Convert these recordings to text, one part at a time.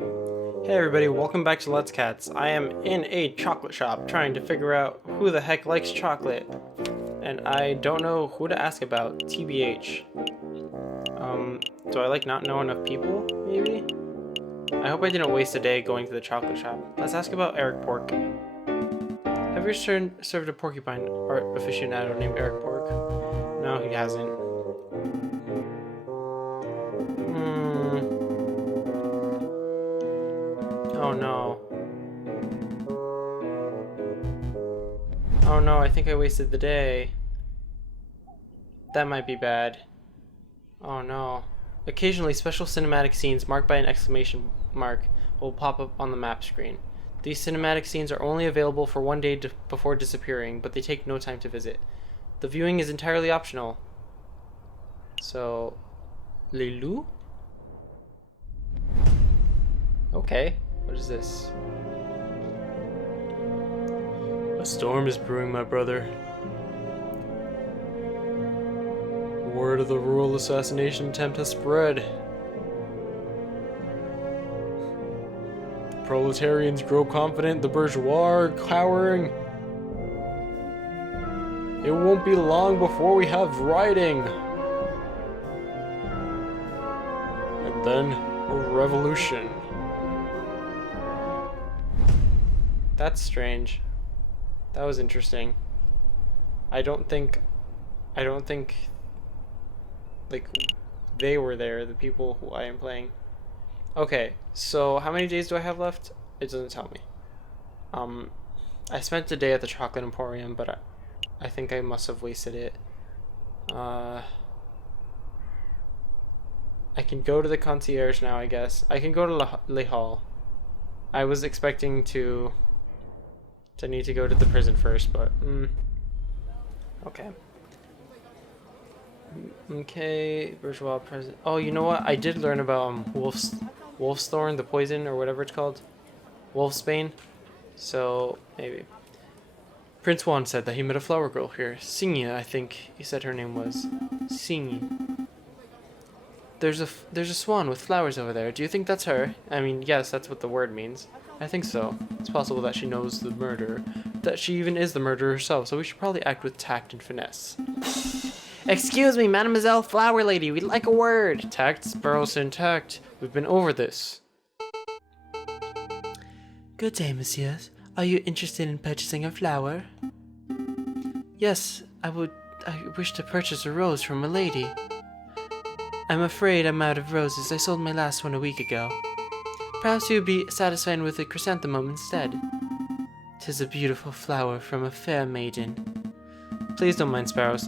Hey everybody, welcome back to Let's Cats. I am in a chocolate shop trying to figure out who the heck likes chocolate. And I don't know who to ask about, TBH. Do I not know enough people, maybe? I hope I didn't waste a day going to the chocolate shop. Let's ask about Eric Pork. Have you served a porcupine art aficionado named Eric Pork? No, he hasn't. Oh no. Oh no, I think I wasted the day. That might be bad. Oh no. Occasionally, special cinematic scenes marked by an exclamation mark will pop up on the map screen. These cinematic scenes are only available for one day before disappearing, but they take no time to visit. The viewing is entirely optional. So, Lelu? Okay. What is this? A storm is brewing, my brother. Word of the rural assassination attempt has spread. The proletarians grow confident, the bourgeois are cowering. It won't be long before we have rioting. And then a revolution. That's strange. That was interesting. I don't think like they were there, the people who I am playing. Okay, so how many days do I have left? It doesn't tell me. I spent a day at the Chocolate Emporium, but I think I must have wasted it. I can go to the concierge now, I guess. I can go to Le Hall. I was expecting to need to go to the prison first, but okay. Okay, bourgeois prison. Oh, you know what? I did learn about wolf's thorn, the poison or whatever it's called, wolfsbane. So maybe. Prince Juan said that he met a flower girl here, Singia, I think he said her name was. Singi. There's a swan with flowers over there. Do you think that's her? I mean, yes, that's what the word means. I think so. It's possible that she knows the murderer, that she even is the murderer herself, so we should probably act with tact and finesse. Excuse me, Mademoiselle Flower Lady, we'd like a word. Tact, Sparrows, and tact. We've been over this. Good day, messieurs. Are you interested in purchasing a flower? Yes, I wish to purchase a rose from a lady. I'm afraid I'm out of roses. I sold my last one a week ago. Perhaps you'd be satisfied with a chrysanthemum instead. 'Tis a beautiful flower from a fair maiden. Please don't mind Sparrows.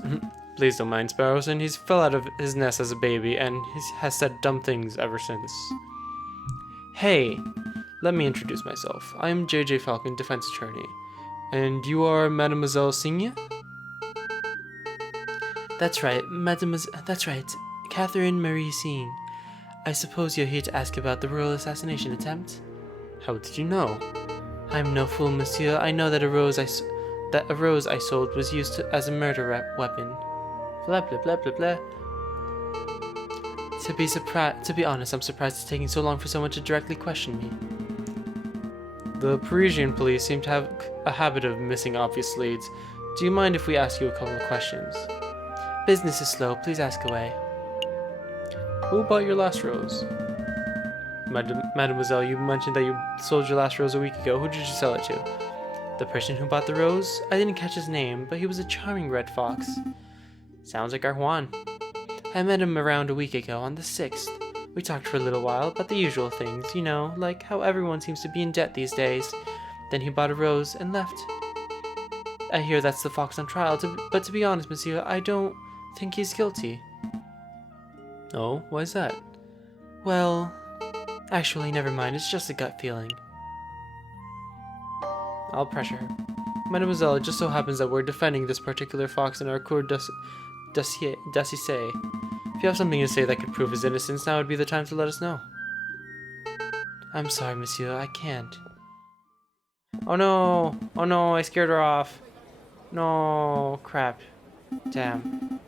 Please don't mind Sparrows, and he's fell out of his nest as a baby, and he has said dumb things ever since. Hey, let me introduce myself. I am JayJay Falcon, defense attorney. And you are Mademoiselle Signia? That's right, that's right. Catherine Marie Singh. I suppose you're here to ask about the rural assassination attempt? How did you know? I'm no fool, monsieur. I know that a rose I sold was used as a murder weapon. Blah blah blah blah blah. To be honest, I'm surprised it's taking so long for someone to directly question me. The Parisian police seem to have a habit of missing obvious leads. Do you mind if we ask you a couple of questions? Business is slow. Please ask away. Who bought your last rose? Mademoiselle, you mentioned that you sold your last rose a week ago. Who did you sell it to? The person who bought the rose? I didn't catch his name, but he was a charming red fox. Sounds like our Juan. I met him around a week ago on the 6th. We talked for a little while about the usual things, you know, like how everyone seems to be in debt these days. Then he bought a rose and left. I hear that's the fox on trial, but to be honest, monsieur, I don't think he's guilty. Oh, why is that? Well, actually, never mind. It's just a gut feeling. I'll pressure her. Mademoiselle, it just so happens that we're defending this particular fox in our cour d'assises. If you have something to say that could prove his innocence, now would be the time to let us know. I'm sorry, monsieur. I can't. Oh no! Oh no, I scared her off. No, crap. Damn.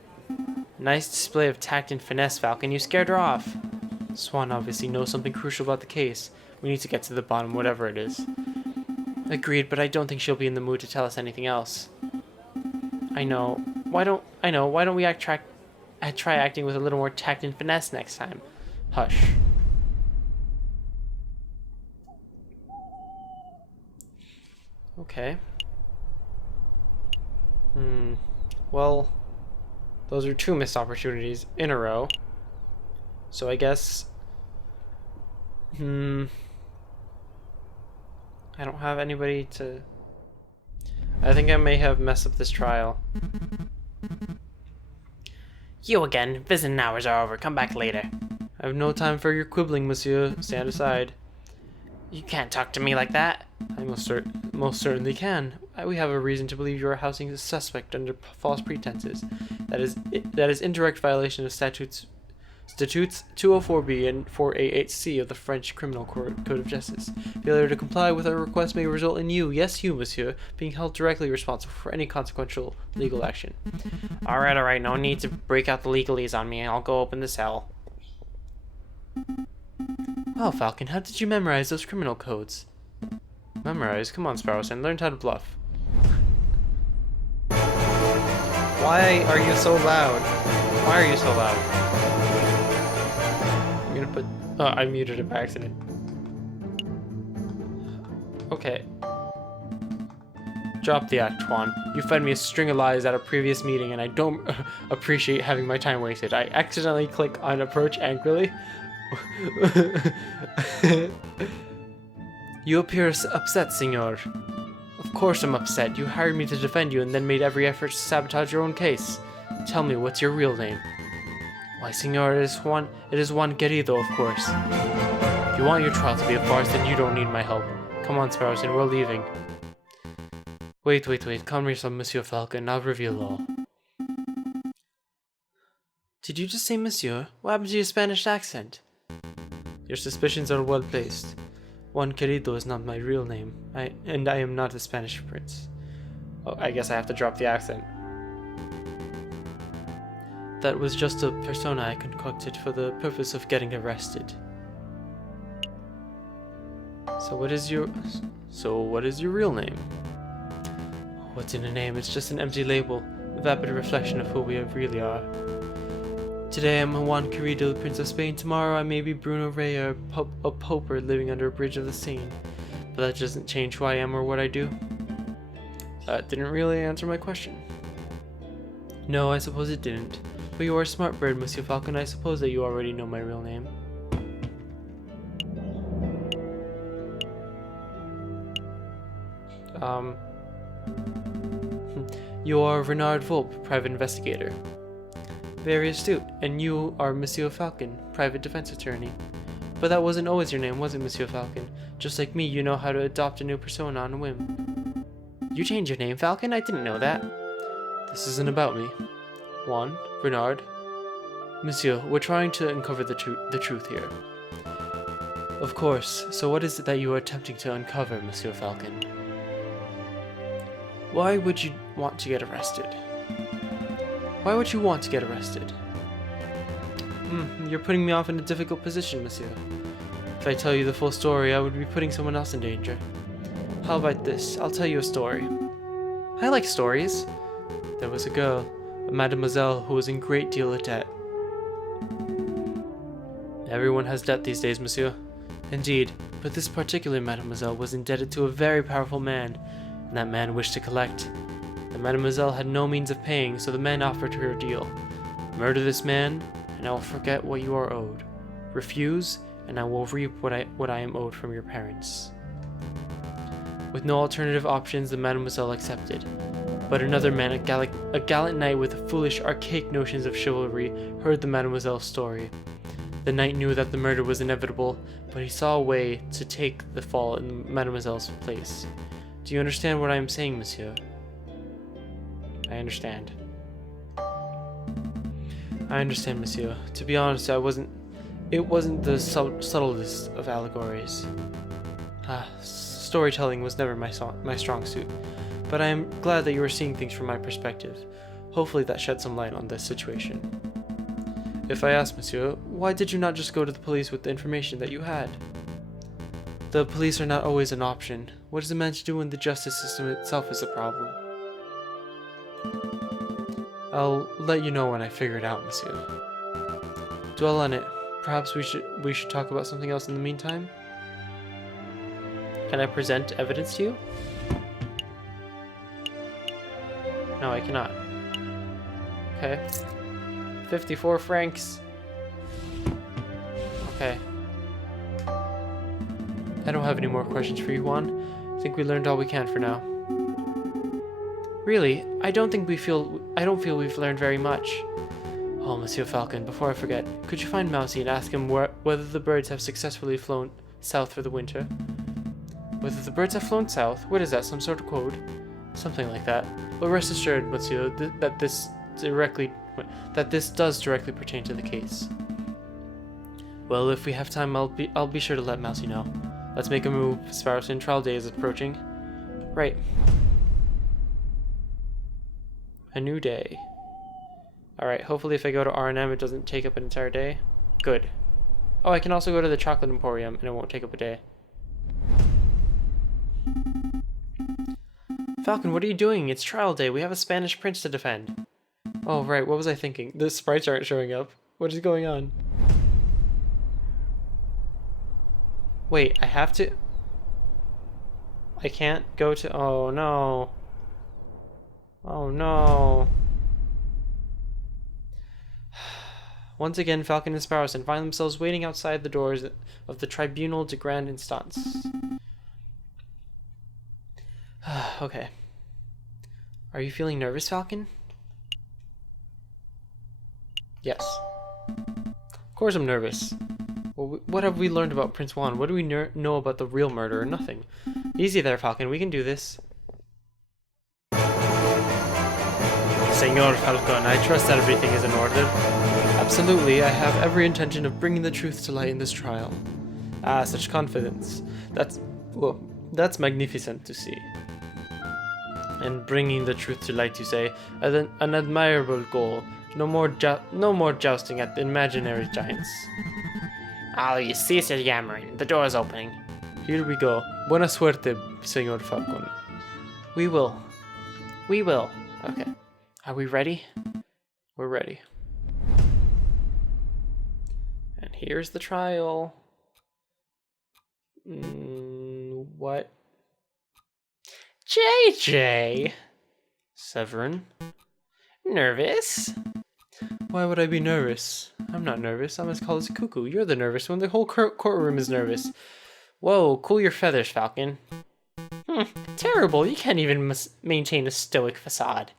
Nice display of tact and finesse, Falcon. You scared her off. Swan obviously knows something crucial about the case. We need to get to the bottom, whatever it is. Agreed, but I don't think she'll be in the mood to tell us anything else. I know. Why don't we try acting with a little more tact and finesse next time? Hush. Okay. Well, those are 2 missed opportunities in a row. So I guess... I don't have anybody to... I think I may have messed up this trial. You again. Visiting hours are over. Come back later. I have no time for your quibbling, monsieur. Stand aside. You can't talk to me like that. I most certainly can. We have a reason to believe you are housing a suspect under false pretenses. That is indirect violation of statutes 204B and 488C of the French Criminal Code of Justice. Failure to comply with our request may result in you, yes you, monsieur, being held directly responsible for any consequential legal action. Alright, no need to break out the legalese on me. I'll go open the cell. Well, Falcon, how did you memorize those criminal codes? Memorize? Come on, Sparrowson, learn how to bluff. Why are you so loud? Why are you so loud? I'm gonna put... Oh, I muted it by accident. Okay. Drop the act, Juan. You fed me a string of lies at a previous meeting, and I don't appreciate having my time wasted. I accidentally click on approach angrily. You appear upset, senor. Of course I'm upset. You hired me to defend you and then made every effort to sabotage your own case. Tell me, what's your real name? Why, senor, it is Juan Querido, of course. If you want your trial to be a farce, then you don't need my help. Come on, Sparrowson, we're leaving. Wait. Calm yourself, Monsieur Falcon. I'll reveal all. Did you just say monsieur? What happened to your Spanish accent? Your suspicions are well placed. Juan Querido is not my real name, and I am not a Spanish prince. Oh, I guess I have to drop the accent. That was just a persona I concocted for the purpose of getting arrested. So what is your real name? What's in a name? It's just an empty label, a vapid reflection of who we really are. Today I'm Juan Querido, Prince of Spain. Tomorrow I may be Bruno Rey or a poper living under a bridge of the Seine. But that doesn't change who I am or what I do. That didn't really answer my question. No, I suppose it didn't. But you are a smart bird, Monsieur Falcon. I suppose that you already know my real name. You are Renard Volpe, private investigator. Very astute. And you are Monsieur Falcon, private defense attorney. But that wasn't always your name, was it, Monsieur Falcon? Just like me, you know how to adopt a new persona on a whim. You changed your name, Falcon? I didn't know that. This isn't about me. Juan, Renard. Monsieur, we're trying to uncover the truth here. Of course. So what is it that you are attempting to uncover, Monsieur Falcon? Why would you want to get arrested? Why would you want to get arrested? You're putting me off in a difficult position, monsieur. If I tell you the full story, I would be putting someone else in danger. How about this? I'll tell you a story. I like stories. There was a girl, a mademoiselle, who was in great deal of debt. Everyone has debt these days, monsieur. Indeed, but this particular mademoiselle was indebted to a very powerful man, and that man wished to collect. The mademoiselle had no means of paying, so the man offered her a deal. Murder this man, and I will forget what you are owed. Refuse, and I will reap what I am owed from your parents. With no alternative options, the mademoiselle accepted. But another man, a gallant knight with foolish, archaic notions of chivalry, heard the mademoiselle's story. The knight knew that the murder was inevitable, but he saw a way to take the fall in mademoiselle's place. Do you understand what I am saying, monsieur? I understand. I understand, monsieur. To be honest, it wasn't the subtlest of allegories. Storytelling was never my strong suit, but I am glad that you are seeing things from my perspective. Hopefully that sheds some light on this situation. If I ask, monsieur, why did you not just go to the police with the information that you had? The police are not always an option. What is a man to do when the justice system itself is a problem? I'll let you know when I figure it out, monsieur. Dwell on it. Perhaps we should talk about something else in the meantime? Can I present evidence to you? No, I cannot. Okay. 54 francs. Okay. I don't have any more questions for you, Juan. I think we learned all we can for now. Really, I don't feel we've learned very much. Oh, Monsieur Falcon, before I forget, could you find Mousy and ask him whether the birds have successfully flown south for the winter? Whether the birds have flown south? What is that, some sort of code? Something like that. But rest assured, Monsieur, that this does directly pertain to the case. Well, if we have time, I'll be sure to let Mousy know. Let's make a move. Sparrowson, trial day is approaching. Right. A new day. Alright, hopefully if I go to R&M it doesn't take up an entire day. Good. Oh, I can also go to the Chocolate Emporium and it won't take up a day. Falcon, what are you doing? It's trial day. We have a Spanish prince to defend. Oh, right. What was I thinking? The sprites aren't showing up. What is going on? Wait, I have to... I can't go to... Oh, no. Oh, no. Once again, Falcon and Sparrowson find themselves waiting outside the doors of the Tribunal de Grande Instance. Okay. Are you feeling nervous, Falcon? Yes. Of course I'm nervous. Well, what have we learned about Prince Juan? What do we know about the real murderer? Nothing. Easy there, Falcon. We can do this. Senor Falcon, I trust that everything is in order. Absolutely, I have every intention of bringing the truth to light in this trial. Ah, such confidence. That's magnificent to see. And bringing the truth to light, you say, an admirable goal. No more jousting at the imaginary giants. Oh, you cease your yammering. The door is opening. Here we go. Buena suerte, Senor Falcon. We will. We will. Okay. Are we ready? We're ready. And here's the trial. What? JayJay! Severin? Nervous? Why would I be nervous? I'm not nervous. I'm as calm as a cuckoo. You're the nervous one. The whole courtroom is nervous. Whoa, cool your feathers, Falcon. Terrible. You can't even maintain a stoic facade.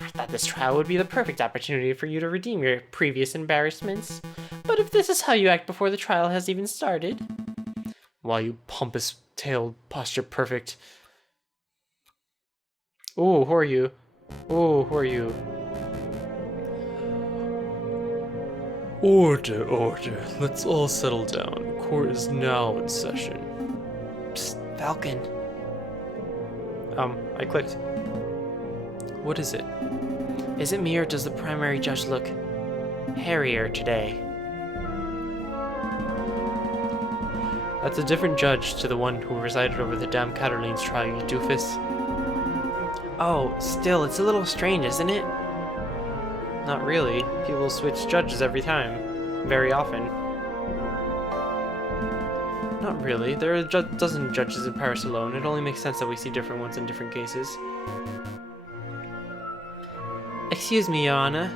I thought this trial would be the perfect opportunity for you to redeem your previous embarrassments. But if this is how you act before the trial has even started... Why, you pompous-tailed, posture-perfect... Ooh, who are you? Ooh, who are you? Order, order. Let's all settle down. Court is now in session. Psst, Falcon. I clicked. What is it? Is it me or does the primary judge look hairier today? That's a different judge to the one who presided over the damn Catalan's trial, you doofus. Oh, still, it's a little strange, isn't it? Not really. People switch judges every time. Very often. Not really. There are a dozen judges in Paris alone. It only makes sense that we see different ones in different cases. Excuse me, Your Honor.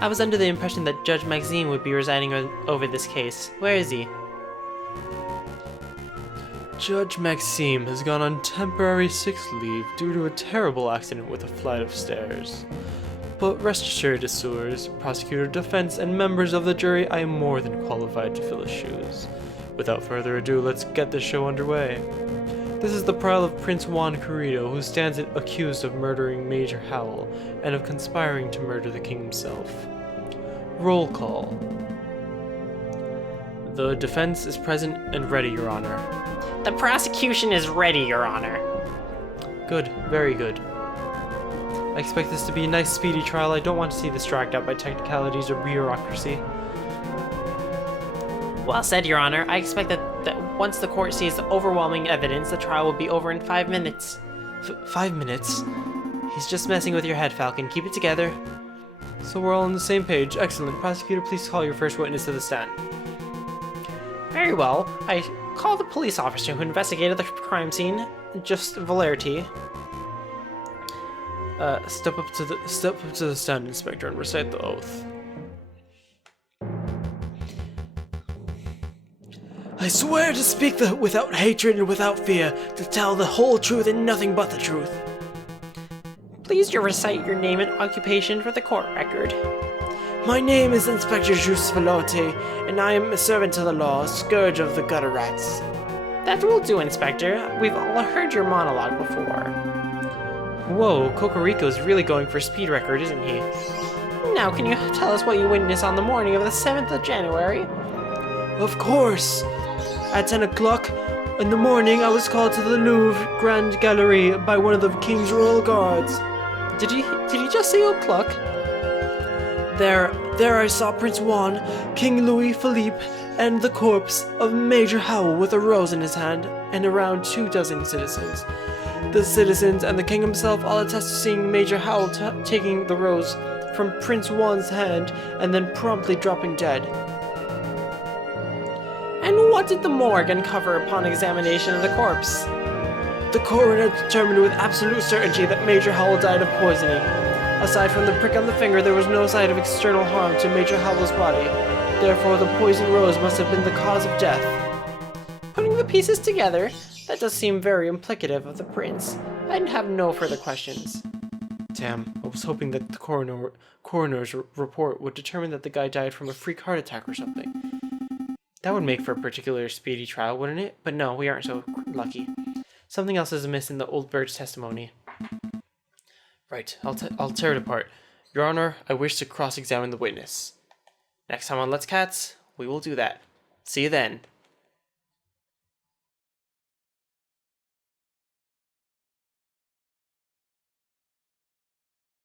I was under the impression that Judge Maxime would be residing over this case. Where is he? Judge Maxime has gone on temporary sick leave due to a terrible accident with a flight of stairs. But rest assured, Assures, prosecutor, defense, and members of the jury, I am more than qualified to fill his shoes. Without further ado, let's get this show underway. This is the trial of Prince Juan Corrido, who stands accused of murdering Major Howell and of conspiring to murder the king himself. Roll call. The defense is present and ready, Your Honor. The prosecution is ready, Your Honor. Good, very good. I expect this to be a nice, speedy trial. I don't want to see this dragged out by technicalities or bureaucracy. Well said, Your Honor. I expect that once the court sees the overwhelming evidence, the trial will be over in 5 minutes. 5 minutes? He's just messing with your head, Falcon. Keep it together. So we're all on the same page. Excellent. Prosecutor, please call your first witness to the stand. Very well. I call the police officer who investigated the crime scene, just Valerity. Step up to the stand, Inspector, and recite the oath. I swear to speak without hatred and without fear, to tell the whole truth and nothing but the truth. Please recite your name and occupation for the court record. My name is Inspector Jus Velote, and I am a servant to the law, scourge of the gutter rats. That will do, Inspector. We've all heard your monologue before. Whoa, Cocorico's really going for speed record, isn't he? Now, can you tell us what you witnessed on the morning of the 7th of January? Of course! At 10 o'clock in the morning, I was called to the Louvre Grand Gallery by one of the King's Royal Guards. Did you just say o'clock? There I saw Prince Juan, King Louis Philippe, and the corpse of Major Howell with a rose in his hand, and around 24 citizens. The citizens and the king himself all attest to seeing Major Howell taking the rose from Prince Juan's hand and then promptly dropping dead. And what did the morgue uncover upon examination of the corpse? The coroner determined with absolute certainty that Major Howell died of poisoning. Aside from the prick on the finger, there was no sign of external harm to Major Howell's body. Therefore, the poisoned rose must have been the cause of death. Putting the pieces together, that does seem very implicative of the prince. I have no further questions. Damn, I was hoping that the coroner's report would determine that the guy died from a freak heart attack or something. That would make for a particularly speedy trial, wouldn't it? But no, we aren't so lucky. Something else is amiss in the old bird's testimony. Right, I'll tear it apart. Your Honor, I wish to cross-examine the witness. Next time on Let's Cats, we will do that. See you then.